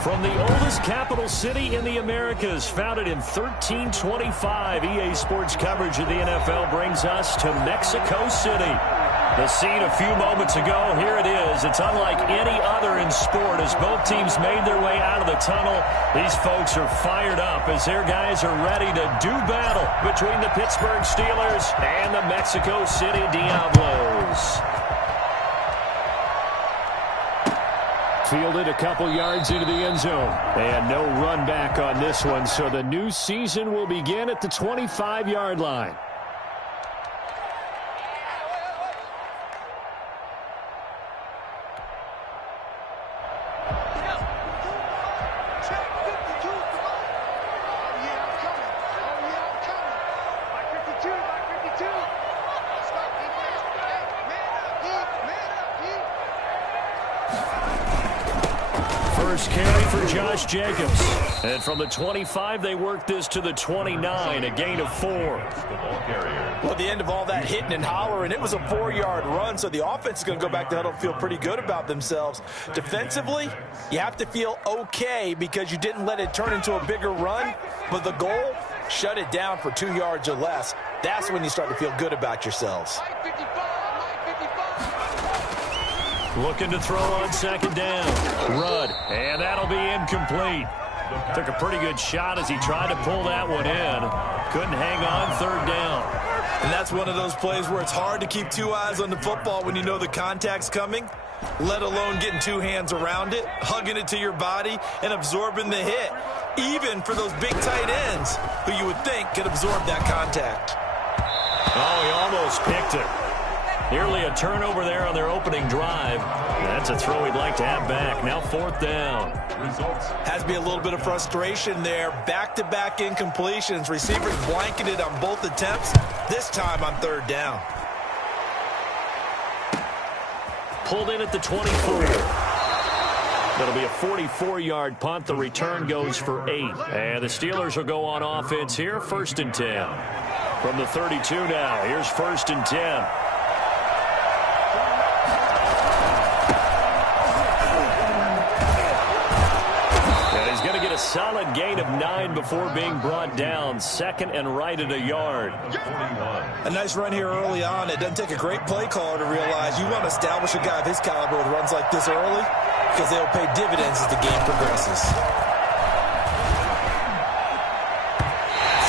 From the oldest capital city in the Americas, founded in 1325, EA Sports coverage of the NFL brings us to Mexico City. The scene a few moments ago, here it is. It's unlike any other in sport as both teams made their way out of the tunnel. These folks are fired up as their guys are ready to do battle between the Pittsburgh Steelers and the Mexico City Diablos. Fielded a couple yards into the end zone. And no run back on this one, so the new season will begin at the 25-yard line. First carry for Josh Jacobs. And from the 25, they work this to the 29, a gain of 4. Well, at the end of all that hitting and hollering, it was a 4-yard run, so the offense is going to go back to huddle and feel pretty good about themselves. Defensively, you have to feel okay because you didn't let it turn into a bigger run, but the goal, shut it down for 2 yards or less. That's when you start to feel good about yourselves. Looking to throw on second down. Rudd, and that'll be incomplete. Took a pretty good shot as he tried to pull that one in. Couldn't hang on third down. And that's one of those plays where it's hard to keep 2 eyes on the football when you know the contact's coming, let alone getting 2 hands around it, hugging it to your body, and absorbing the hit, even for those big tight ends who you would think could absorb that contact. Oh, he almost picked it. Nearly a turnover there on their opening drive. That's a throw he'd like to have back. Now 4th down. Has to be a little bit of frustration there. Back-to-back incompletions. Receivers blanketed on both attempts, this time on 3rd down. Pulled in at the 24. That'll be a 44-yard punt. The return goes for 8. And the Steelers will go on offense here, 1st and 10. From the 32 now, here's 1st and 10. Solid gain of 9 before being brought down. 2nd and right at a yard. A nice run here early on. It doesn't take a great play caller to realize you want to establish a guy of his caliber with runs like this early because they'll pay dividends as the game progresses.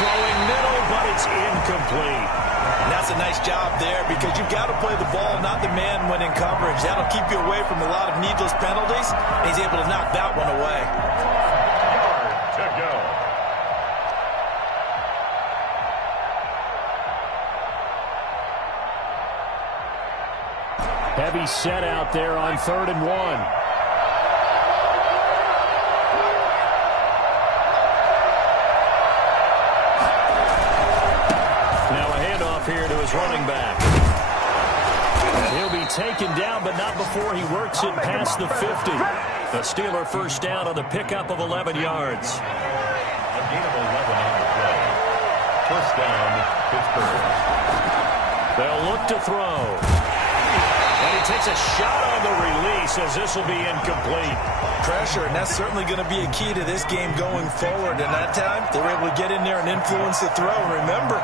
Throwing middle, but it's incomplete. And that's a nice job there because you've got to play the ball, not the man when in coverage. That'll keep you away from a lot of needless penalties, and he's able to knock that one away. Heavy set out there on 3rd and 1. Now a handoff here to his running back. And he'll be taken down, but not before he works it past the 50. A Steeler first down on the pickup of 11 yards. A gain of 11 on the play. First down, Pittsburgh. They'll look to throw. And he takes a shot on the release as this will be incomplete. Pressure, and that's certainly going to be a key to this game going forward. And that time, they were able to get in there and influence the throw. Remember,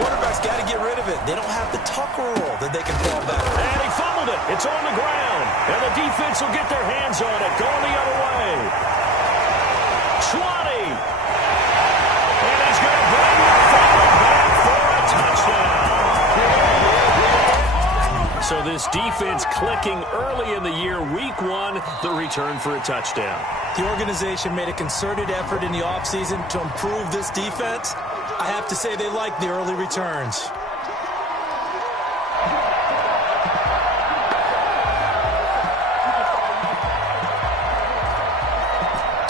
quarterback's got to get rid of it. They don't have the tuck rule that they can fall back. And he fumbled it. It's on the ground. And the defense will get their hands on it. Going the other way. 20. And he's going to bring the foul back for a touchdown. So this defense clicking early in the year, week 1, the return for a touchdown. The organization made a concerted effort in the offseason to improve this defense. I have to say they like the early returns.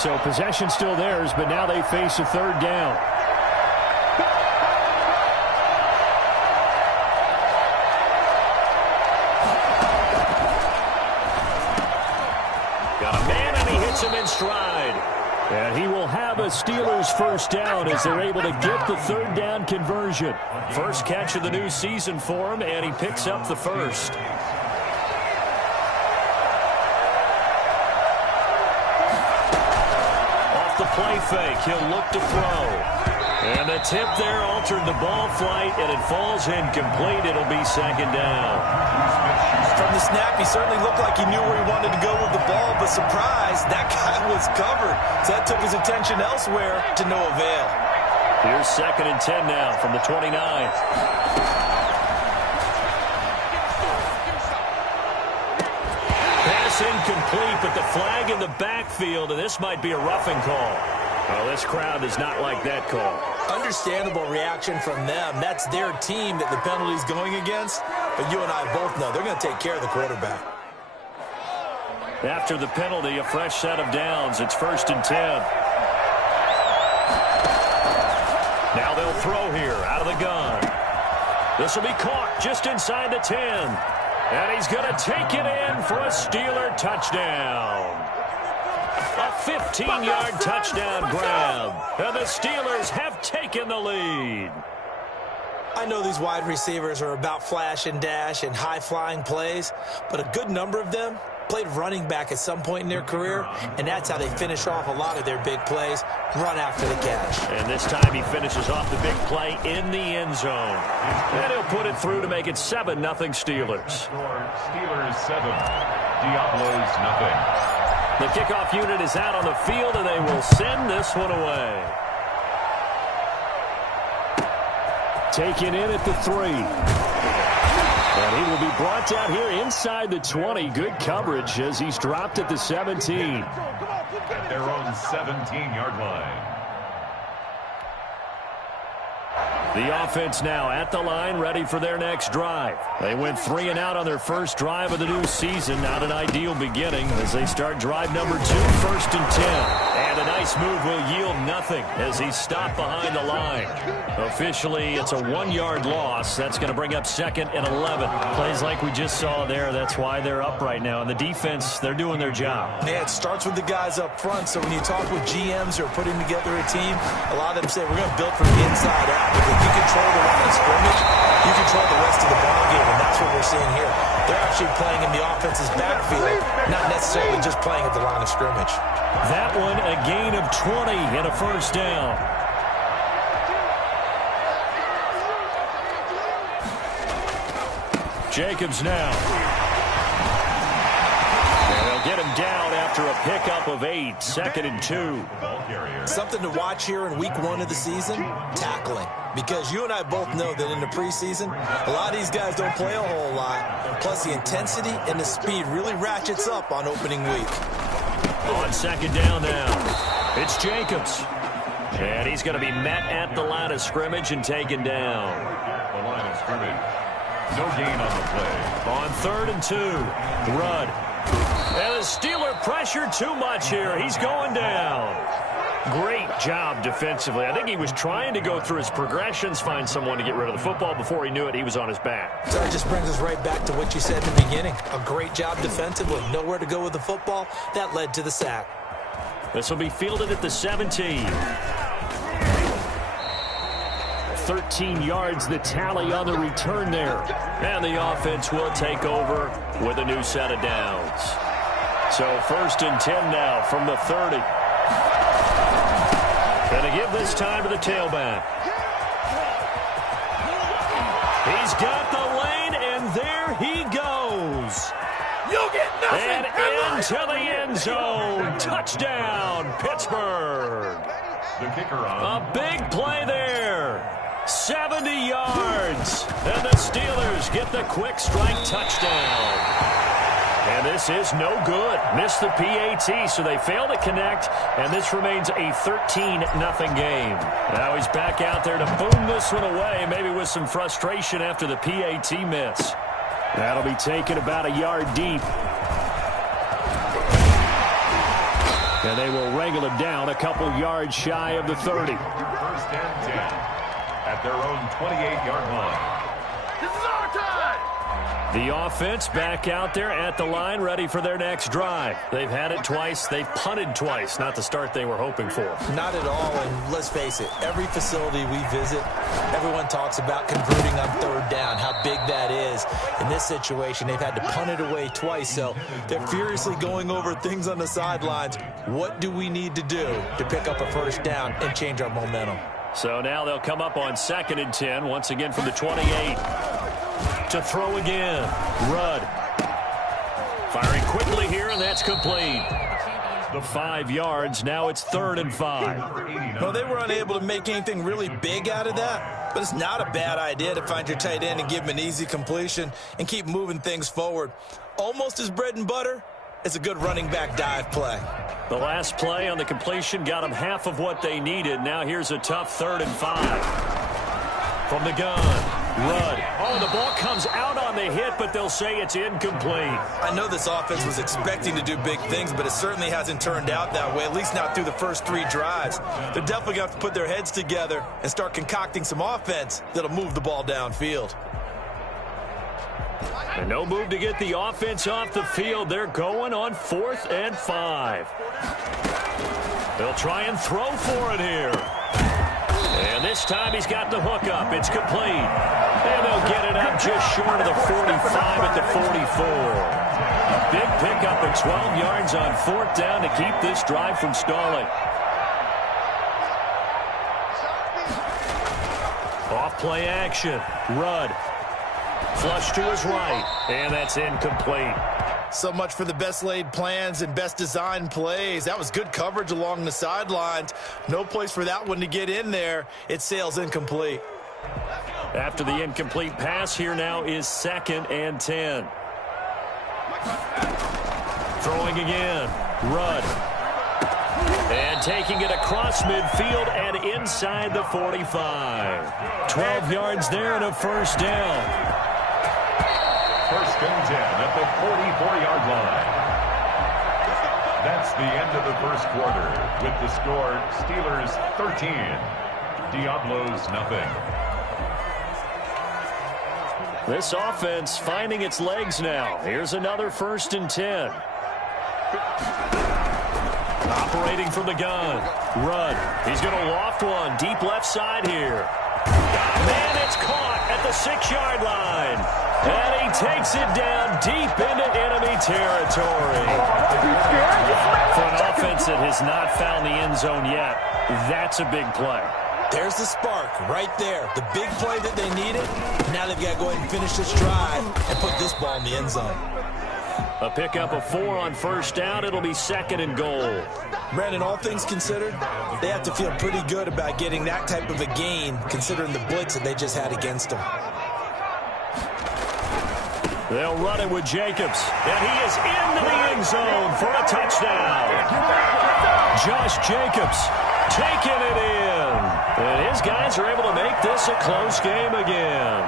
So possession still theirs, but now they face a 3rd down. Him in stride. And he will have a Steelers first down as they're able to get the 3rd down conversion. First catch of the new season for him, and he picks up the first. off the play fake. He'll look to throw. And the tip there altered the ball flight, and it falls incomplete. It'll be second down. From the snap, he certainly looked like he knew where he wanted to go with the ball, but surprise, that guy was covered. So that took his attention elsewhere to no avail. Here's 2nd and 10 now from the 29. Pass incomplete, but the flag in the backfield, and this might be a roughing call. Well, this crowd does not like that call. Understandable reaction from them. That's their team that the penalty's going against. But you and I both know they're going to take care of the quarterback. After the penalty, a fresh set of downs. It's 1st and 10. Now they'll throw here out of the gun. This will be caught just inside the 10. And he's going to take it in for a Steeler touchdown. A 15-yard touchdown grab. And the Steelers have taken the lead. I know these wide receivers are about flash and dash and high-flying plays, but a good number of them played running back at some point in their career, and that's how they finish off a lot of their big plays, run after the catch. And this time he finishes off the big play in the end zone. And he'll put it through to make it 7-0 Steelers. Steelers 7, Diablos nothing. The kickoff unit is out on the field, and they will send this one away. Taken in at the 3. And he will be brought down here inside the 20. Good coverage as he's dropped at the 17. At their own 17-yard line. The offense now at the line, ready for their next drive. They went 3 and out on their first drive of the new season. Not an ideal beginning as they start drive number 2, 1st and 10. And a nice move will yield nothing as he's stopped behind the line. Officially, it's a 1-yard loss. That's going to bring up 2nd and 11. Plays like we just saw there. That's why they're up right now. And the defense, they're doing their job. Yeah, it starts with the guys up front. So when you talk with GMs who are putting together a team, a lot of them say we're going to build from the inside out. Because if you control the line of scrimmage, you control the rest of the ball game. And that's what we're seeing here. They're actually playing in the offense's backfield, not necessarily just playing at the line of scrimmage. That one, a gain of 20 and a 1st down. Jacobs now. And they'll get him down after a pickup of 8, 2nd and 2. Something to watch here in week 1 of the season, tackling. Because you and I both know that in the preseason, a lot of these guys don't play a whole lot. Plus, the intensity and the speed really ratchets up on opening week. On 2nd down now, it's Jacobs. And he's going to be met at the line of scrimmage and taken down. The line of scrimmage. No gain on the play. On 3rd and 2, Rudd. And the Steeler pressure too much here. He's going down. Great job defensively. I think he was trying to go through his progressions, find someone to get rid of the football. Before he knew it, he was on his back. So it just brings us right back to what you said in the beginning. A great job defensively. Nowhere to go with the football. That led to the sack. This will be fielded at the 17. 13 yards the tally on the return there. And the offense will take over with a new set of downs. So 1st and 10 now from the 30. Going to give this time to the tailback. He's got the lane, and there he goes. You get nothing. And into the end zone. Touchdown, Pittsburgh. The kicker on. A big play there. 70 yards. And the Steelers get the quick strike touchdown. And this is no good. Missed the PAT, so they fail to connect, and this remains a 13-0 game. Now he's back out there to boom this one away, maybe with some frustration after the PAT miss. That'll be taken about a yard deep. And they will wrangle him down a couple yards shy of the 30. 1st and 10 at their own 28-yard line. This is our time. The offense back out there at the line, ready for their next drive. They've had it twice. They've punted twice. Not the start they were hoping for. Not at all, and let's face it, every facility we visit, everyone talks about converting on third down, how big that is. In this situation, they've had to punt it away twice, so they're furiously going over things on the sidelines. What do we need to do to pick up a first down and change our momentum? So now they'll come up on 2nd and 10, once again from the 28. To throw again. Rudd. Firing quickly here, and that's complete. The 5 yards. Now it's 3rd and 5. Well, they were unable to make anything really big out of that, but it's not a bad idea to find your tight end and give him an easy completion and keep moving things forward. Almost as bread and butter as a good running back dive play. The last play on the completion got them half of what they needed. Now here's a tough 3rd and 5. From the gun. Rudd. Oh, the ball comes out on the hit, but they'll say it's incomplete. I know this offense was expecting to do big things, but it certainly hasn't turned out that way, at least not through the first 3 drives. They're definitely going to have to put their heads together and start concocting some offense that'll move the ball downfield. And no move to get the offense off the field. They're going on 4th and 5. They'll try and throw for it here. And this time he's got the hook up. It's complete. And they'll get it up just short of the 45 at the 44. A big pickup of 12 yards on 4th down to keep this drive from stalling. Off play action. Rudd. Flush to his right. And that's incomplete. So much for the best laid plans and best designed plays. That was good coverage along the sidelines. No place for that one to get in there. It sails incomplete. After the incomplete pass, here now is 2nd and 10. Throwing again. Rudd. And taking it across midfield and inside the 45. 12 yards there and a first down. 1st and 10 at the 44-yard line. That's the end of the first quarter with the score Steelers 13, Diablos nothing. This offense finding its legs now. Here's another 1st and 10. Operating from the gun. Rudd. He's going to loft one deep left side here. Man, it's caught at the 6-yard line. And he takes it down deep into enemy territory. For an offense that has not found the end zone yet, that's a big play. There's the spark right there. The big play that they needed. Now they've got to go ahead and finish this drive and put this ball in the end zone. A pickup of 4 on 1st down. It'll be 2nd and goal. Brandon, all things considered, they have to feel pretty good about getting that type of a gain considering the blitz that they just had against them. They'll run it with Jacobs. And he is into the end zone for a touchdown. Josh Jacobs taking it in. And his guys are able to make this a close game again.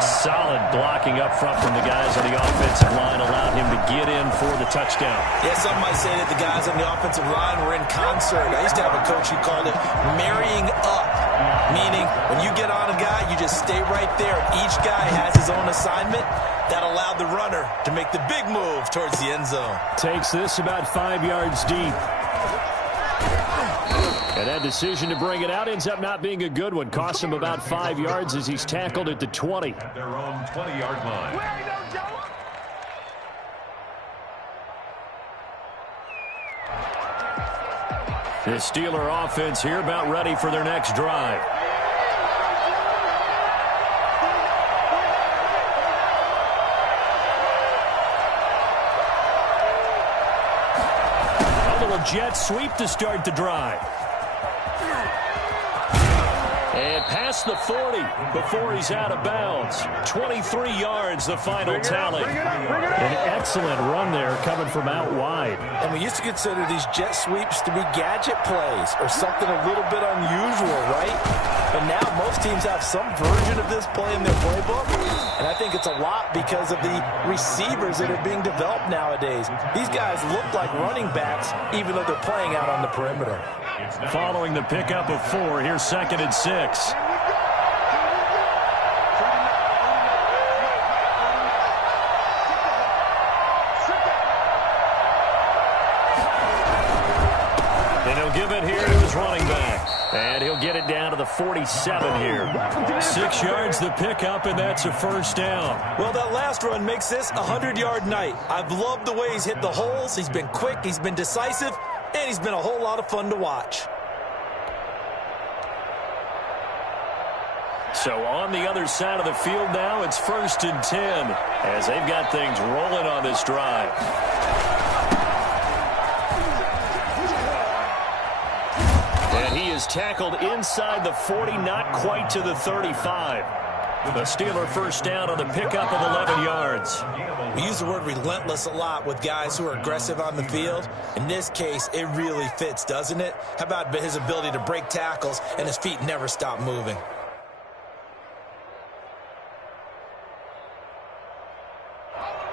Solid blocking up front from the guys on the offensive line allowed him to get in for the touchdown. Yeah, some might say that the guys on the offensive line were in concert. I used to have a coach who called it marrying up, meaning when you get on a guy, you just stay right there. Each guy has his own assignment. That allowed the runner to make the big move towards the end zone. Takes this about 5 yards deep. And that decision to bring it out ends up not being a good one. Costs him about 5 yards as he's tackled at the 20. At their own 20-yard line. The Steeler offense here about ready for their next drive. A little jet sweep to start the drive. And past the 40 before he's out of bounds. 23 yards, the final tally. An excellent run there coming from out wide. And we used to consider these jet sweeps to be gadget plays or something a little bit unusual, right? But now most teams have some version of this play in their playbook. And I think it's a lot because of the receivers that are being developed nowadays. These guys look like running backs even though they're playing out on the perimeter. Following the pickup of 4, here's 2nd and 6. give it here to his running back. And he'll get it down to the 47 here. 6 yards the pickup, and that's a first down. Well, that last run makes this a 100-yard night. I've loved the way he's hit the holes. He's been quick, he's been decisive, and he's been a whole lot of fun to watch. So on the other side of the field now, it's 1st and 10 as they've got things rolling on this drive. And he is tackled inside the 40, not quite to the 35. The Steeler first down on the pickup of 11 yards. We use the word relentless a lot with guys who are aggressive on the field. In this case, it really fits, doesn't it? How about his ability to break tackles and his feet never stop moving?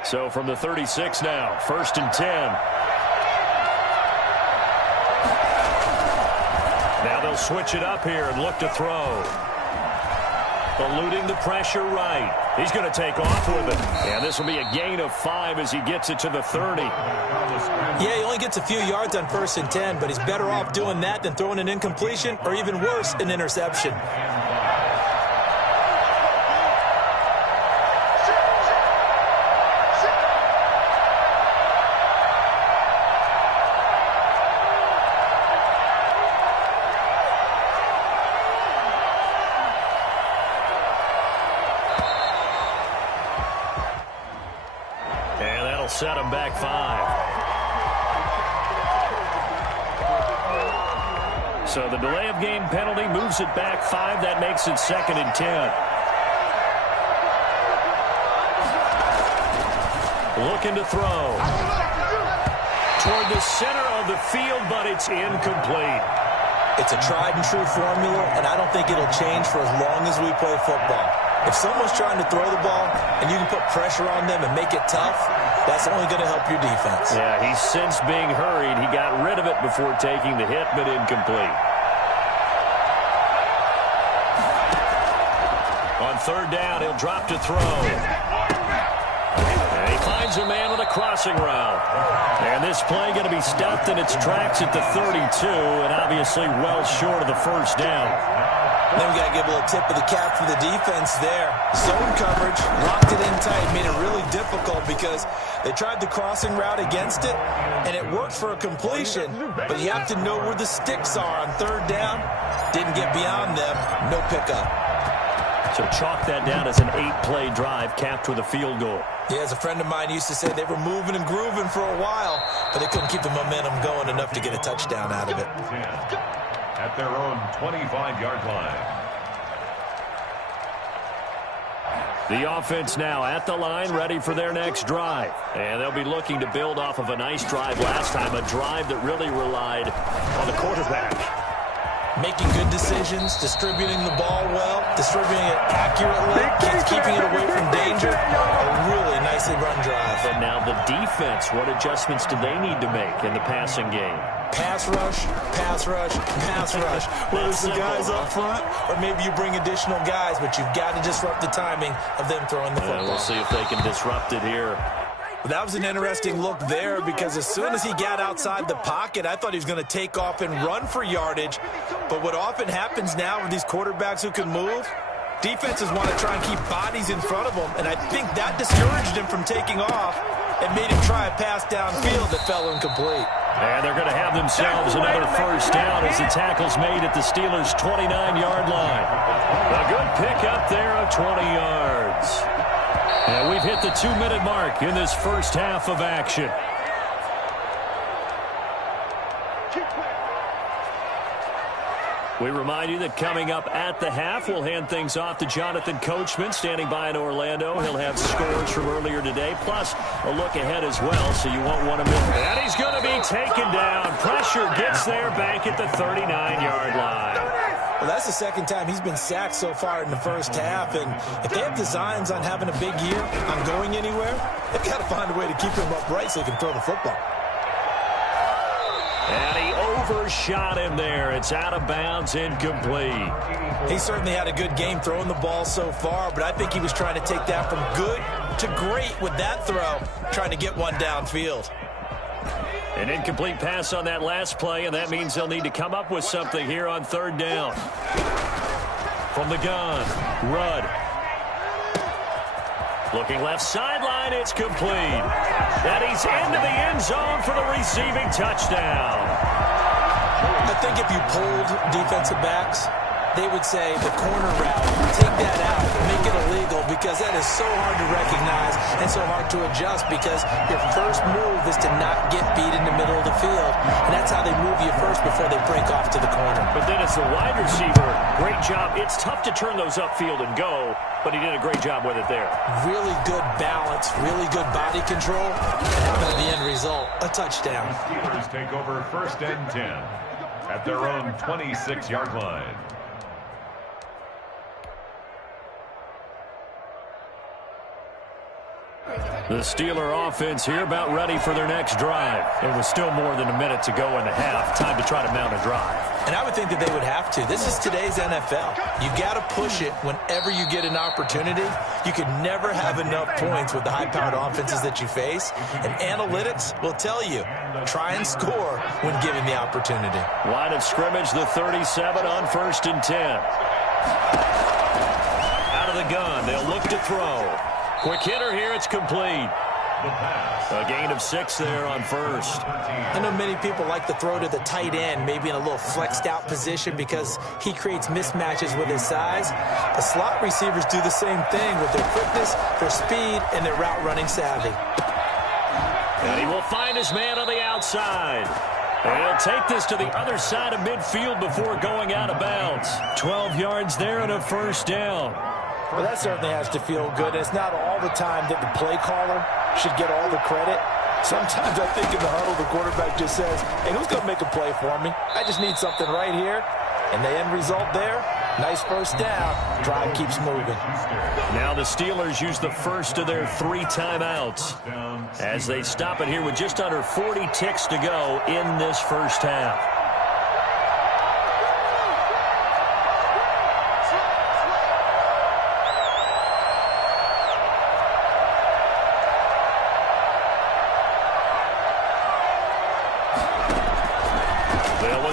So from the 36 now, 1st and 10. Now they'll switch it up here and look to throw. Eluding the pressure right. He's going to take off with it. And this will be a gain of 5 as he gets it to the 30. Yeah, he only gets a few yards on 1st and 10, but he's better off doing that than throwing an incompletion or even worse, an interception. Set him back 5. So the delay of game penalty moves it back 5. That makes it 2nd and 10. Looking to throw. Toward the center of the field, but it's incomplete. It's a tried and true formula, and I don't think it'll change for as long as we play football. If someone's trying to throw the ball and you can put pressure on them and make it tough, that's only going to help your defense. Yeah, he's since being hurried. He got rid of it before taking the hit, but incomplete. On 3rd down, he'll drop to throw. And he finds a man with a crossing route. And this play going to be stopped in its tracks at the 32, and obviously well short of the first down. Then we got to give a little tip of the cap for the defense there. Zone coverage, locked it in tight, made it really difficult because they tried the crossing route against it, and it worked for a completion, but you have to know where the sticks are on 3rd down. Didn't get beyond them, no pickup. So chalk that down as an 8-play drive capped with a field goal. Yeah, as a friend of mine used to say, they were moving and grooving for a while, but they couldn't keep the momentum going enough to get a touchdown out of it. At their own 25-yard line. The offense now at the line, ready for their next drive. And they'll be looking to build off of a nice drive last time, a drive that really relied on the quarterback. Making good decisions, distributing the ball well, distributing it accurately, keeping it away from danger. A really nicely run drive. But now the defense, what adjustments do they need to make in the passing game? Pass rush, pass rush, pass rush. Whether it's the guys up front or maybe you bring additional guys, but you've got to disrupt the timing of them throwing the football. We'll see if they can disrupt it here. That was an interesting look there because as soon as he got outside the pocket, I thought he was going to take off and run for yardage. But what often happens now with these quarterbacks who can move, defenses want to try and keep bodies in front of them, and I think that discouraged him from taking off and made him try a pass downfield that fell incomplete. And they're going to have themselves another first down as the tackle's made at the Steelers' 29-yard line. A good pickup there of 20 yards. And we've hit the 2-minute mark in this first half of action. We remind you that coming up at the half, we'll hand things off to Jonathan Coachman, standing by in Orlando. He'll have scores from earlier today, plus a look ahead as well, so you won't want to miss it. And he's going to be taken down. Pressure gets there back at the 39-yard line. Well, that's the second time he's been sacked so far in the first half, and if they have designs on having a big year, on going anywhere, they've got to find a way to keep him upright so he can throw the football. And he overshot him there. It's out of bounds, incomplete. He certainly had a good game throwing the ball so far, but I think he was trying to take that from good to great with that throw, trying to get one downfield. An incomplete pass on that last play, and that means they'll need to come up with something here on third down. From the gun, Rudd. Looking left sideline, it's complete. And he's into the end zone for the receiving touchdown. I think if you polled defensive backs, they would say the corner route, take that out, make it illegal, because that is so hard to recognize and so hard to adjust, because your first move is to not get beat in the middle of the field, and that's how they move you first before they break off to the corner. But then as the wide receiver, great job. It's tough to turn those upfield and go, but he did a great job with it there. Really good balance, really good body control, and how about the end result? A touchdown. The Steelers take over 1st and 10 at their own 26-yard line. The Steeler offense here about ready for their next drive. It was still more than a minute to go in the half. Time to try to mount a drive. And I would think that they would have to. This is today's NFL. You got to push it whenever you get an opportunity. You can never have enough points with the high-powered offenses that you face. And analytics will tell you, try and score when given the opportunity. Line of scrimmage, the 37 on 1st and 10. Out of the gun, they'll look to throw. Quick hitter here, it's complete. A gain of 6 there on 1st. I know many people like to throw to the tight end, maybe in a little flexed out position because he creates mismatches with his size. The slot receivers do the same thing with their quickness, their speed, and their route running savvy. And he will find his man on the outside. And he'll take this to the other side of midfield before going out of bounds. 12 yards there and a 1st down. Well, that certainly has to feel good. It's not all the time that the play caller should get all the credit. Sometimes I think in the huddle, the quarterback just says, hey, who's going to make a play for me? I just need something right here. And the end result there, nice 1st down. Drive keeps moving. Now the Steelers use the first of their 3 timeouts as they stop it here with just under 40 ticks to go in this first half.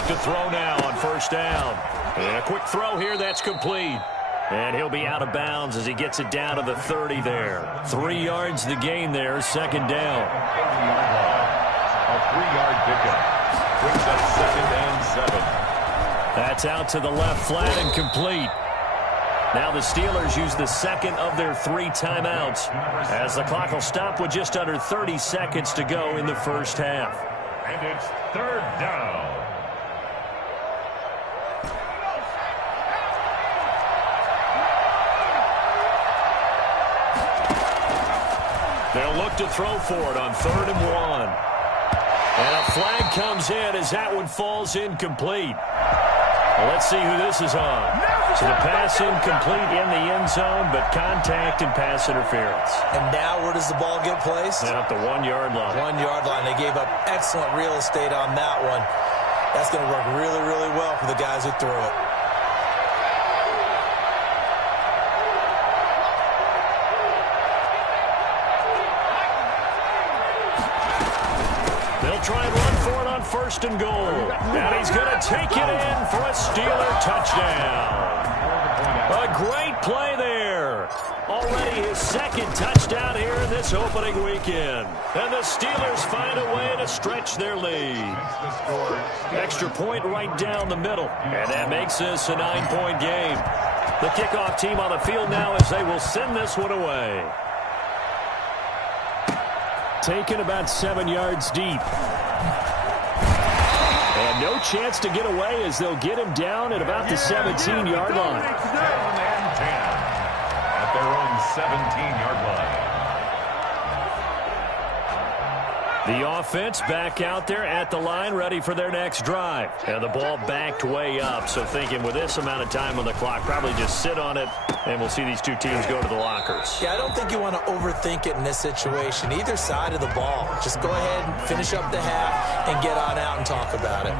To throw now on 1st down. And a quick throw here, that's complete. And he'll be out of bounds as he gets it down to the 30 there. 3 yards the gain there, 2nd down. A 3-yard pickup brings up 2nd and 7. That's out to the left flat and complete. Now the Steelers use the 2nd of their 3 timeouts as the clock will stop with just under 30 seconds to go in the first half. And it's 3rd down. They'll look to throw for it on 3rd and 1. And a flag comes in as that one falls incomplete. Well, let's see who this is on. So the pass incomplete in the end zone, but contact and pass interference. And now where does the ball get placed? At the 1-yard line. 1-yard line. They gave up excellent real estate on that one. That's going to work really, really well for the guys who threw it. They'll try and run for it on 1st and goal. And he's going to take it in for a Steeler touchdown. A great play there. Already his 2nd touchdown here in this opening weekend. And the Steelers find a way to stretch their lead. Extra point right down the middle. And that makes this a 9-point game. The kickoff team on the field now as they will send this one away. Taken about 7 yards deep. And no chance to get away as they'll get him down at about the 17-yard line. 7 and 10 at their own 17-yard line. The offense back out there at the line, ready for their next drive. And the ball backed way up, so thinking with this amount of time on the clock, probably just sit on it, and we'll see these two teams go to the lockers. Yeah, I don't think you want to overthink it in this situation. Either side of the ball. Just go ahead and finish up the half and get on out and talk about it.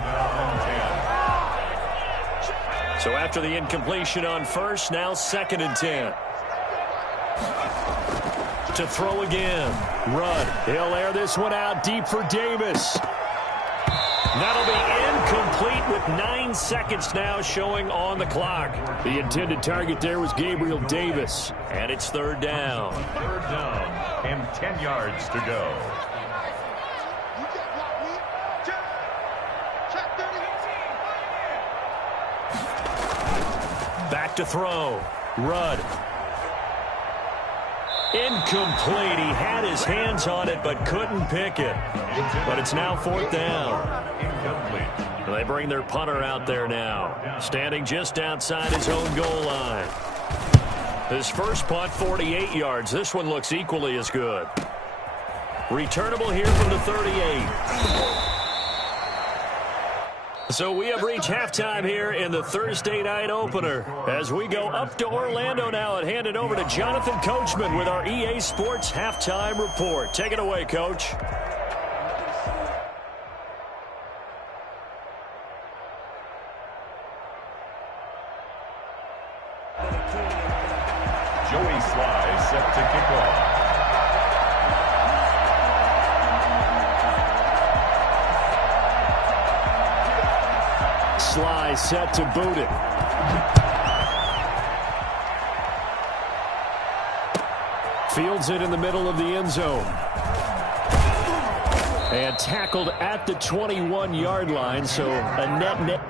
So after the incompletion on 1st, now 2nd and 10. To throw again. Rudd. He'll air this one out deep for Davis. That'll be incomplete with 9 seconds now showing on the clock. The intended target there was Gabriel Davis, and it's third down. Third down and 10 yards to go. Back to throw. Rudd. Incomplete. He had his hands on it but couldn't pick it. But it's now fourth down. Incomplete. They bring their punter out there now, standing just outside his own goal line. His first punt, 48 yards. This one looks equally as good. Returnable here from the 38. So we have reached halftime here in the Thursday night opener as we go up to Orlando now and hand it over to Jonathan Coachman with our EA Sports halftime report. Take it away, Coach. Joey Sly set to kick off. Sly set to boot it. Fields it in the middle of the end zone. And tackled at the 21-yard line, so a net.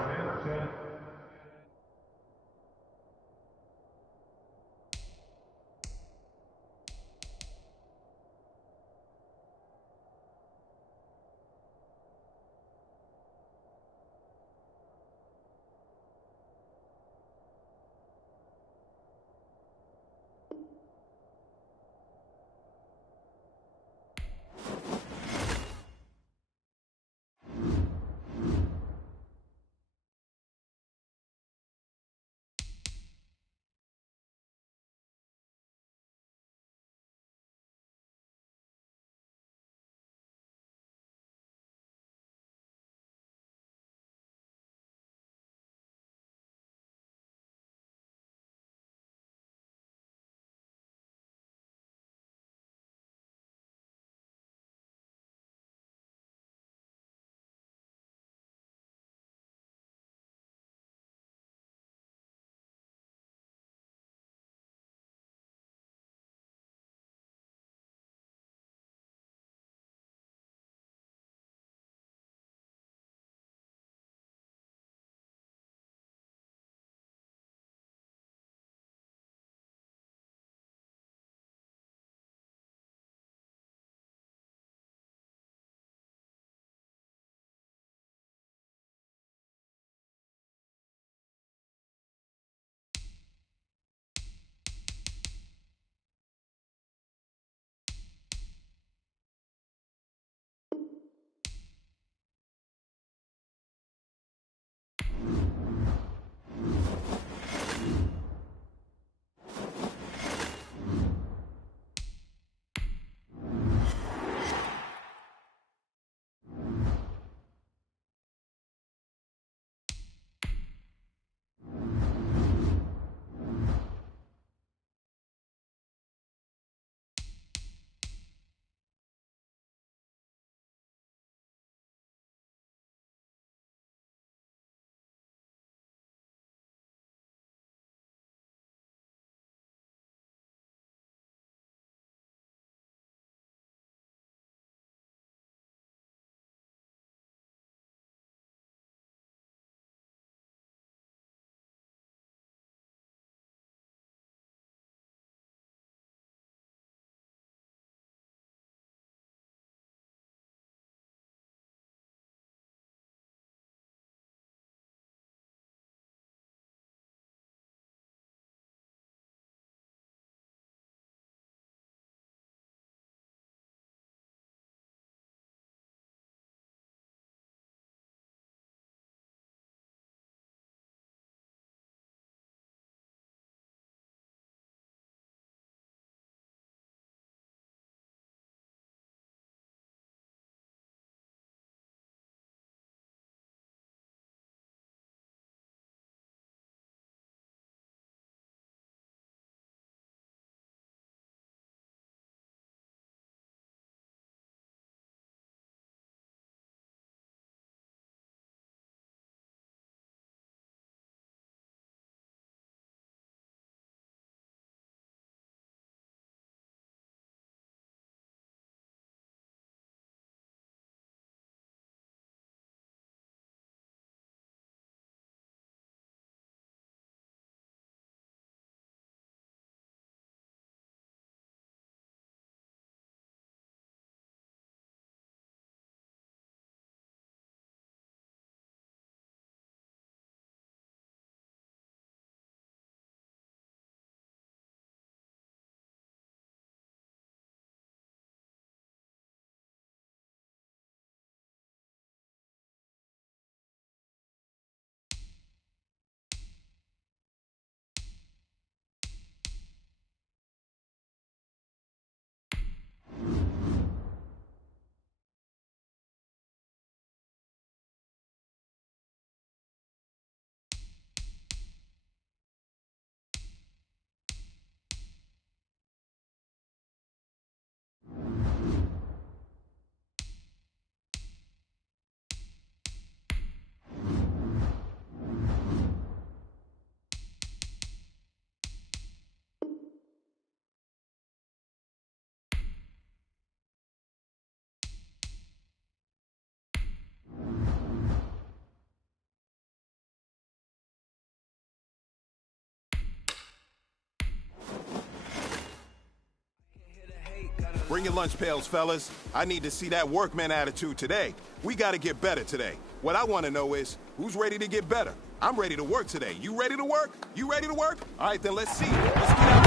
Bring your lunch pails, fellas. I need to see that workman attitude today. We got to get better today. What I want to know is, who's ready to get better? I'm ready to work today. You ready to work? You ready to work? All right, then let's see. Let's get out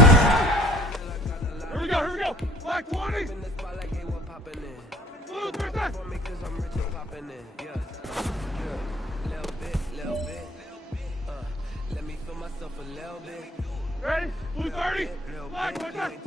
there. Here we go, here we go. Black 20. Blue 30. Ready? Blue 30. Black 20.